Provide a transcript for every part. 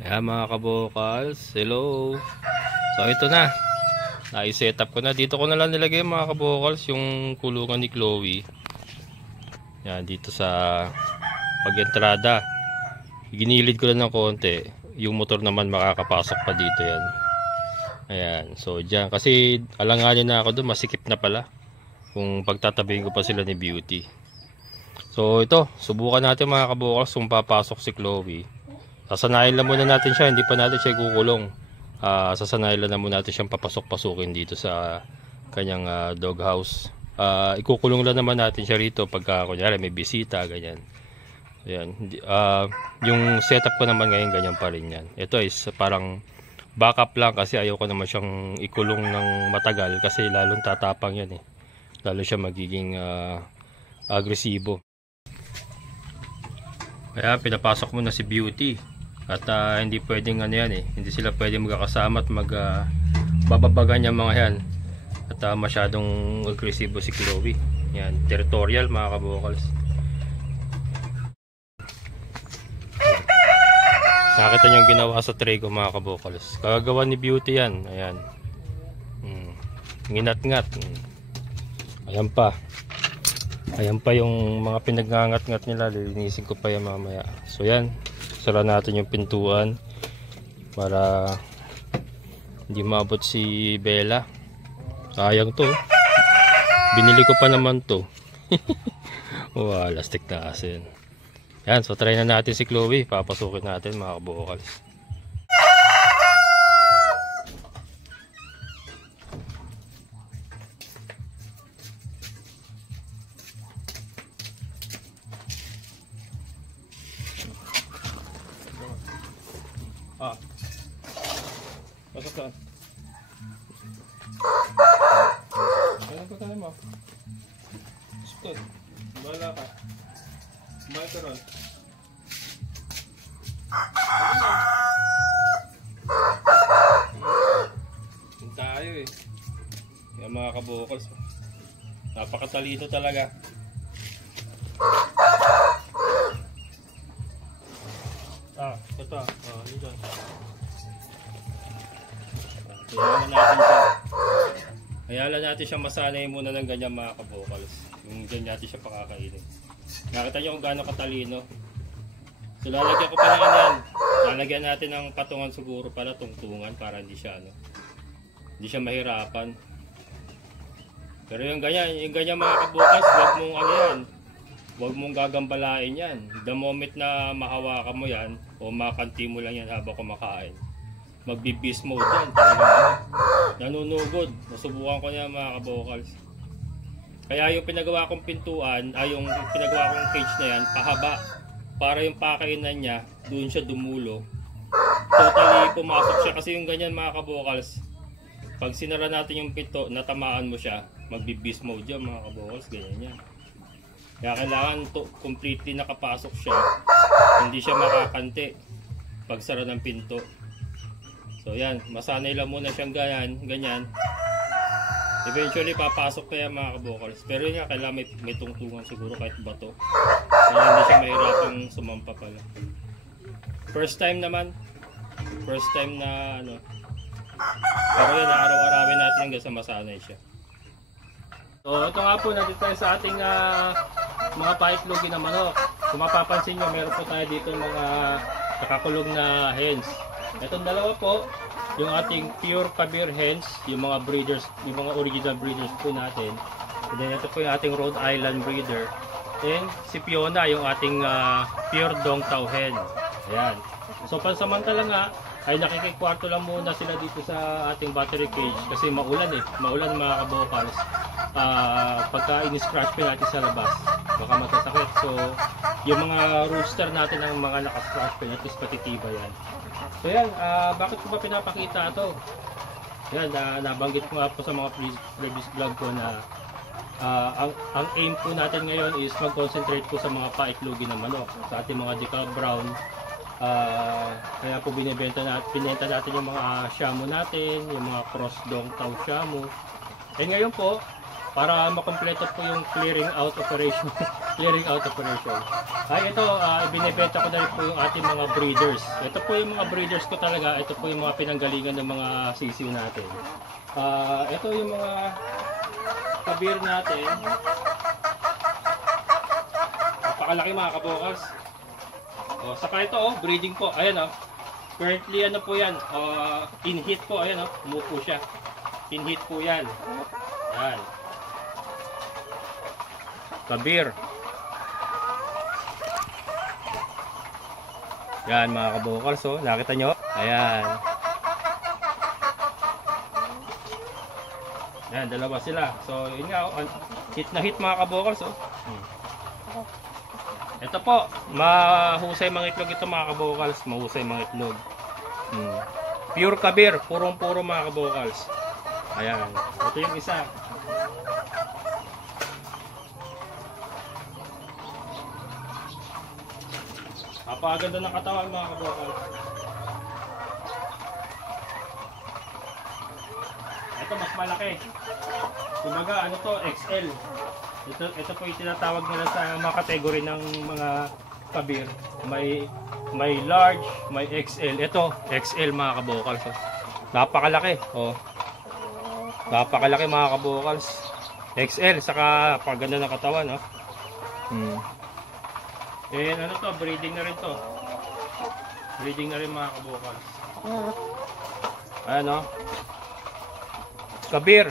Ayan mga kabokals, hello. So ito na, nai-set up ko na. Dito ko na lang nilagay mga kabokals yung kulungan ni Chloe. Yan, dito sa pag-entrada. Ginilid ko lang ng konti. Yung motor naman makakapasok pa dito yan. Ayan, so dyan. Kasi alanganin na ako doon, masikip na pala. Kung pagtatabihin ko pa sila ni Beauty. So ito, subukan natin mga kabokals kung papasok si Chloe. Sasanayin lang muna natin siya, hindi pa natin siya ikukulong. Sasanayin lang muna natin siyang papasok-pasukin dito sa kanyang doghouse. Ikukulong lang naman natin siya rito pagka kunyari may bisita, ganyan. Ayan. Yung setup ko naman ngayon, ganyan pa rin yan. Ito is parang backup lang kasi ayoko naman siyang ikulong ng matagal kasi lalong tatapang yan eh. Lalo siya magiging agresibo. Kaya pinapasok mo na si Beauty. At hindi pwedeng ano yan eh. Hindi sila pwedeng magkakasama at magbababagan yung mga yan. At masyadong agresibo si Chloe. Yan, territorial mga kabokals. Nakita niyo yung ginawa sa tray ko mga kabokals. Kagagawa ni Beauty yan. Ayan. Nginat-ngat. Ayan pa. Ayan pa yung mga pinagngangat-ngat nila. Lilinisin ko pa yan mamaya. So yan. Sara natin yung pintuan para hindi maabot si Bella. Sayang to. Binili ko pa naman to. Wow, lastik na asin. Yan, so try na natin si Chloe. Papasukin natin mga kabokals. Pasok saan? Ayan po tayo mo. Pasok. Bahala ka. Kumain ka ron. Yung tayo eh. Yung mga kabokals. Napakatalino talaga. Ito. Dito. Hayaan natin siya masanay muna ng ganyan mga kabokals. Yung ganyan natin siya pakakainin. Nakita niyo kung gaano katalino. So lalagyan ko pa na yan. Lalagyan natin ng patungan siguro pala, tungtungan para hindi siya hindi siya mahirapan. Pero yung ganyan mga kabokals, huwag mong gagambalain yan. The moment na mahawakan mo yan o makanti mo lang yan habang kumakain, magbi-beast mode yan. Talagang nanunugod. Nasubukan ko niya mga kabokals. Kaya yung pinagawa kong pintuan, yung pinagawa kong cage na yan, pahaba. Para yung pakainan niya, doon siya dumulo. Totally pumasok siya. Kasi yung ganyan mga kabokals, pag sinara natin yung pinto, natamaan mo siya, magbi-beast mode yan mga kabokals. Ganyan yan. Kaya kailangan completely nakapasok siya. Hindi siya makakante pag sara ng pinto. So yan, masanay lang muna siyang ganyan. Eventually papasok kaya mga kabokals. Pero yun nga, kailangan may tungtungan siguro kahit bato. Para hindi siya mahirapang sumampa pala. First time na pero yun, araw-arawin natin hanggang sa masanay siya. So ito nga po, nandito tayo sa ating mga paiklugi na manok. Kung mapapansin nyo, meron po tayo dito mga nakakulong na hens. Itong dalawa po, yung ating pure Kabir hens, yung mga breeders, yung mga original breeders po natin. And then ito po yung ating Rhode Island breeder. And si Fiona, yung ating pure Dongtao hen. Ayan. So pansamantala nga, ay nakikikwarto lang muna sila dito sa ating battery cage kasi maulan Maulan mga kabokals. Pagka in-scratch pa natin sa labas, baka matasakit. So yung mga rooster natin ang mga naka-scratch pa, at least patitiba yan. So yan, bakit ko ba pinapakita ito? Yan, nabanggit ko nga po sa mga previous vlog ko na ang aim po natin ngayon is mag-concentrate po sa mga paiklugi na manok. Sa ating mga decal brown, kaya po binenta natin yung mga Shamu natin, yung mga cross Dongtao Shamu. And ngayon po, para makompleto po yung clearing out operation. Clearing out operation. Ay ito, binibenta ko na rin po yung ating mga breeders. Ito po yung mga breeders ko talaga. Ito po yung mga pinanggalingan ng mga sisiw natin. Ito yung mga kabir natin. Napakalaki mga kabokals. Saka ito breeding po. Ayan currently ano po yan, in heat po. Ayan umupo siya. In heat po yan. Ayan. Kabir. Yan mga kabokals, nakita nyo? Ayan. Yan, dalawa sila. So, yun nga, hit na hit mga kabokals, Ito po, mahusay mga itlog ito mga kabokals. Mahusay mga itlog. Pure kabir, purong-puro mga kabokals. Ayan. Ito yung isa. Napakaganda ng katawan mga kabokals. Ito mas malaki. Kumbaga ano to, XL. Ito po yung tinatawag nila sa mga kategory ng mga kabir. May large, may XL. Ito, XL mga kabokals. Napakalaki. Napakalaki mga kabokals. XL, saka paganda ng katawan. Ano to, breeding na rin to. Breeding na rin mga kabokals. Ayan kabir.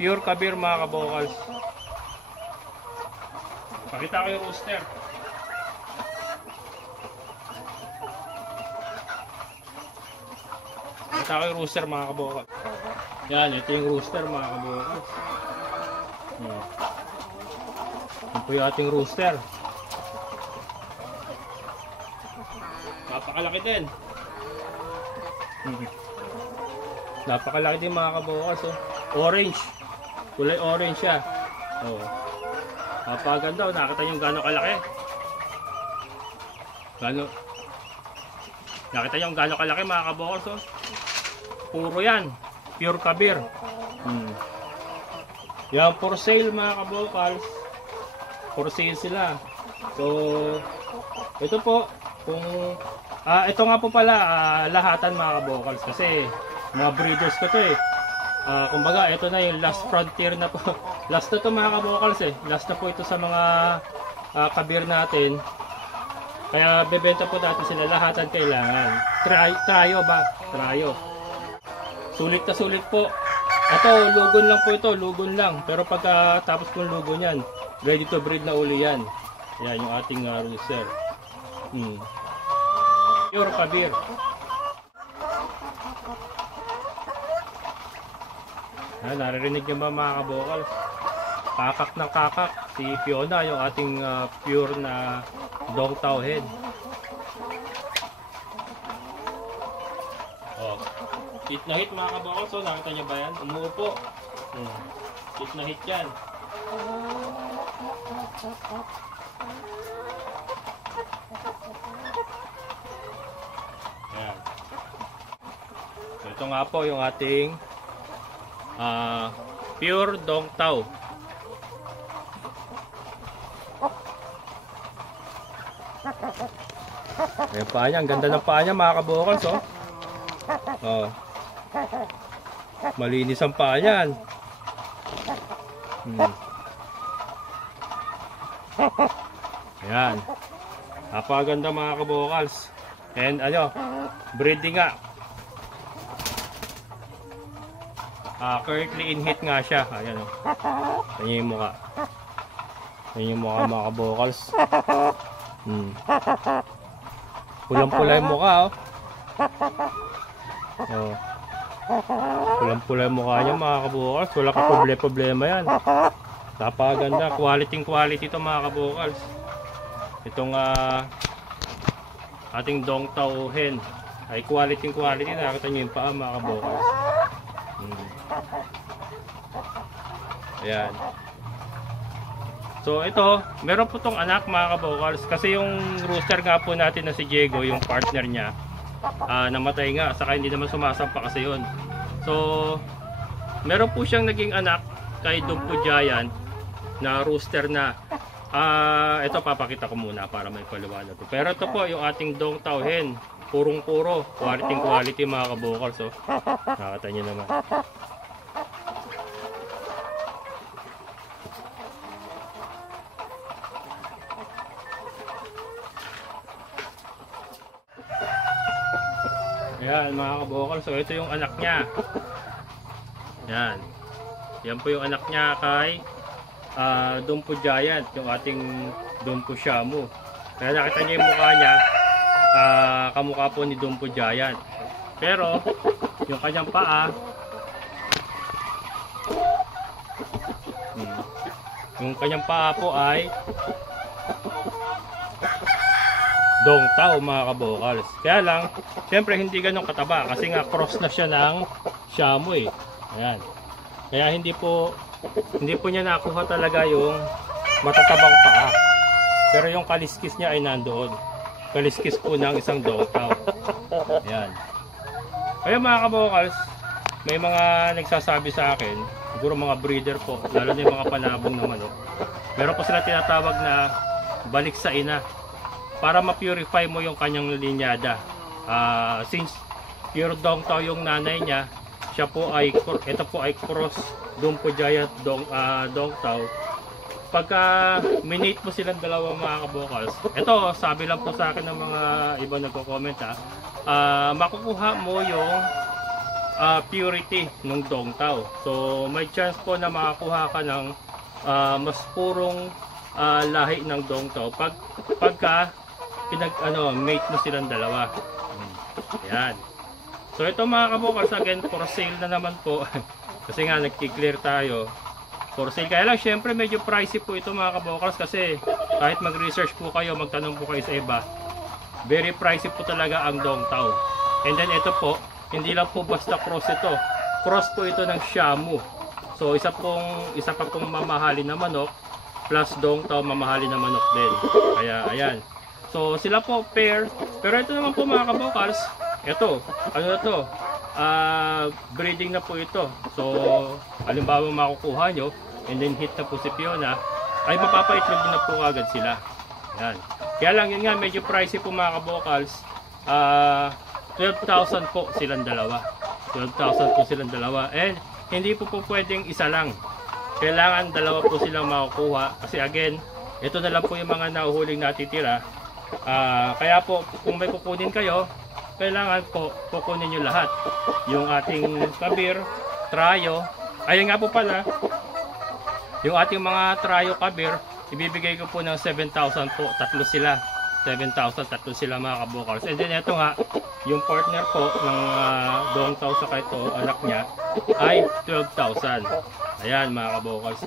Pure kabir mga kabokals. Pakita ko yung rooster. Pakita ko yung rooster mga kabokals. Yan, ito yung rooster mga kabokals. Ito yung ating rooster. Napakalaki din. Napakalaki din mga kabokals. Orange. Kulay orange siya. Napaganda. Nakita nyo gano'ng kalaki. Nakita nyo gano'ng kalaki mga kabokals. Puro yan. Pure kabir. Yan for sale mga kabokals. For sale sila. So, ito po. Ito nga po pala lahatan mga kabokals kasi mga breeders ko to kumbaga ito na yung last frontier na po. Last na to mga kabokals last na po ito sa mga kabir natin, kaya bebenta po natin sila lahatan. Kailangan tryo ba? Tryo. Sulit na sulit po. Ito lugon lang po ito, lugon lang, pero pagkatapos ng lugon yan, ready to breed na uli yan. Yan yung ating rooster. Pure kabir. Naririnig nyo ba mga kabokals? Kakak ng kakak. Si Fiona, yung ating pure na dongtaw head. Hit na hit mga kabokals. Nakita nyo ba yan? Umuupo. Hit na hit yan. Ayan. So, ito nga po yung ating pure dongtaw. Ayan paa niya. Ang ganda ng paa niya mga kabokals. Malinis ang paa niyan. Ayan. Napakaganda mga kabokals. And breeding nga. Currently in heat nga siya. Ayan Ayan yung mukha. Ayan yung mukha mga kabokals. Pulang-pula yung mukha Pulang-pula yung mukha niya mga kabokals. Wala ka problema yan. Napakaganda. Quality ito mga kabokals. Itong ating dongtaw hen ay quality. Nakita nyo yung paa mga kabokals. Ayan. So ito, meron po tong anak mga kabokals. Kasi yung rooster nga po natin na si Diego, yung partner niya, namatay nga. Saka hindi naman sumasampa kasi yun. So meron po siyang naging anak. kay Dumpo Giant na rooster na. Ito papakita ko muna para may paliwanag ko. Pero ito po yung ating Dong Tao hen. Purong-puro. Quality mga kabukal. So, nakita nyo naman. Ayan mga kabukal. So, ito yung anak niya. Yan. Yan po yung anak niya kay Dumpo Giant, yung ating Dumpo Shamu. Kaya nakita niyo yung mukha niya, kamukha po ni Dumpo Giant. Pero yung kanyang paa, po ay Dong Tao mga kabokals. Kaya lang, syempre hindi ganun kataba kasi nga cross na siya ng Shamu eh. Ayan. Kaya hindi po niya nakuha talaga yung matatabang paa. Pero yung kaliskis niya ay nandoon. Kaliskis po ng isang Dong Tao. Ayan. Kaya mga kabokals, may mga nagsasabi sa akin, siguro mga breeder po, lalo na yung mga panabong na manok. Meron po sila tinatawag na balik sa ina para ma-purify mo yung kanyang linyada. Since pure Dong Tao yung nanay niya, ito po ay cross Dumpo Giant Dong Tao. Pagka minate mo silang dalawa mga kabokals, ito sabi lang po sa akin ng mga ibang nagko-comment makukuha mo yung purity ng Dong Tao. So may chance po na makakuha ka ng mas purong lahi ng Dong Tao pagka mate mo silang dalawa. Ayan. So ito mga kabokals, again for sale na naman po. Kasi nga nagki-clear tayo. For sale. Kaya lang syempre medyo pricey po ito mga kabokals kasi kahit mag-research po kayo, magtanong po kayo sa iba, very pricey po talaga ang Dong Tao. And then ito po, hindi lang po basta cross ito. Cross po ito ng Shamu. So isa pa pong mamahalin na manok plus Dong Tao mamahalin na manok din. Kaya ayan. So sila po pair. Pero ito naman po mga kabokals, ito, ano na to? Breeding na po ito. So halimbawa makukuha nyo and then hit na po si Fiona, ay mapapaitlog na po agad sila. Yan. Kaya lang yun nga, medyo pricey po mga kabokals. 12,000 po silang dalawa. 12,000 po silang dalawa. And hindi po pwedeng isa lang. Kailangan dalawa po silang makukuha. Kasi again, ito na lang po yung mga nahuhuling natitira. Kaya po, kung may kukunin kayo, kailangan po kukunin nyo lahat. Yung ating kabir, trayo. Ayun nga po pala, yung ating mga trayo kabir, ibibigay ko po ng 7,000 po. Tatlo sila. 7,000, tatlo sila mga kabokals. And then ito nga, yung partner po ng Dong Tao sa ito, anak niya, ay 12,000. Ayan mga kabokals.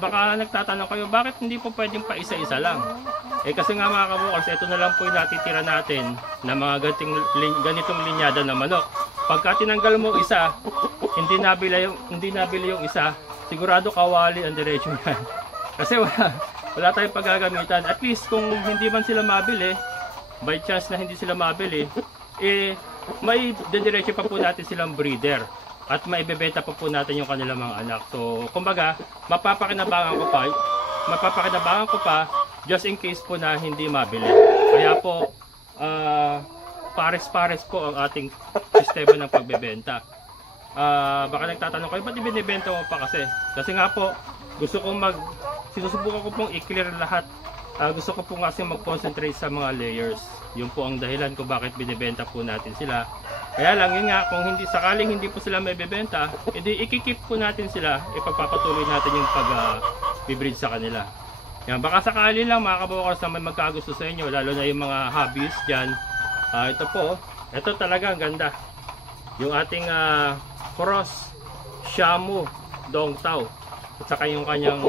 Baka nagtatanong kayo, bakit hindi po pwedeng pa isa-isa lang? Kasi nga mga kabokals, ito na lang po yung natitira natin na mga ganitong linyada na manok. Pagka tinanggal mo isa, hindi nabili yung isa, sigurado kawali ang diretsyo yan. Kasi wala tayong paggagamitan. At least kung hindi man sila mabili, by chance na hindi sila mabili, may dediretso pa po natin silang breeder. At maibebenta pa po natin yung kanilang mga anak. So, kumbaga, mapapakinabangan ko pa just in case po na hindi mabili. Kaya po, pares-pares po ang ating sistema ng pagbebenta. Baka nagtatanong kayo, ba't ibinibenta mo pa kasi? Kasi nga po, sinusubukan ko pong i-clear lahat. Gusto ko po kasi mag-concentrate sa mga layers. Yun po ang dahilan kung bakit binibenta po natin sila. Kaya lang yun nga, kung sakaling hindi po sila may bibenta, edi ikikip po natin sila, ipagpapatuloy natin yung pag-breed sa kanila. Yan, baka sakali lang mga kabokals na may magkagusto sa inyo, lalo na yung mga hobbies dyan. Ito po, ito talaga ang ganda. Yung ating cross Shamu Dong Tao. At saka yung kanyang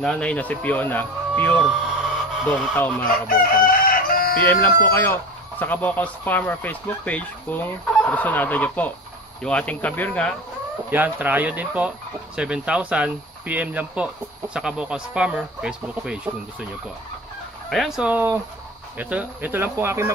nanay na si Fiona, pure Dong Tao mga kabokals. PM lang po kayo sa Kabokals Farmer Facebook page kung gusto natin nyo po. Yung ating kabir nga, yan, trayo din po, 7,000. PM lang po sa Kabokals Farmer Facebook page kung gusto nyo po. Ayan, so ito lang po aking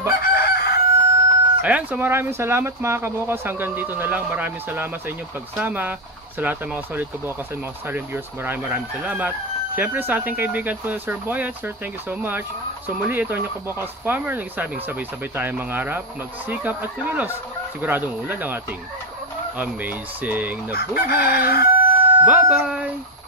Ayan, so maraming salamat mga kabokals. Hanggang dito na lang. Maraming salamat sa inyong pagsama Sa lahat ng mga solid kabokals at mga silent viewers, maraming salamat. Siyempre sa ating kaibigan po Sir Boy at Sir, thank you so much. So muli, ito ang kabokals farmer, nagsabing sabay-sabay tayo mangarap, magsikap at kumilos. Siguradong ulad ang ating amazing na buhay. Bye-bye!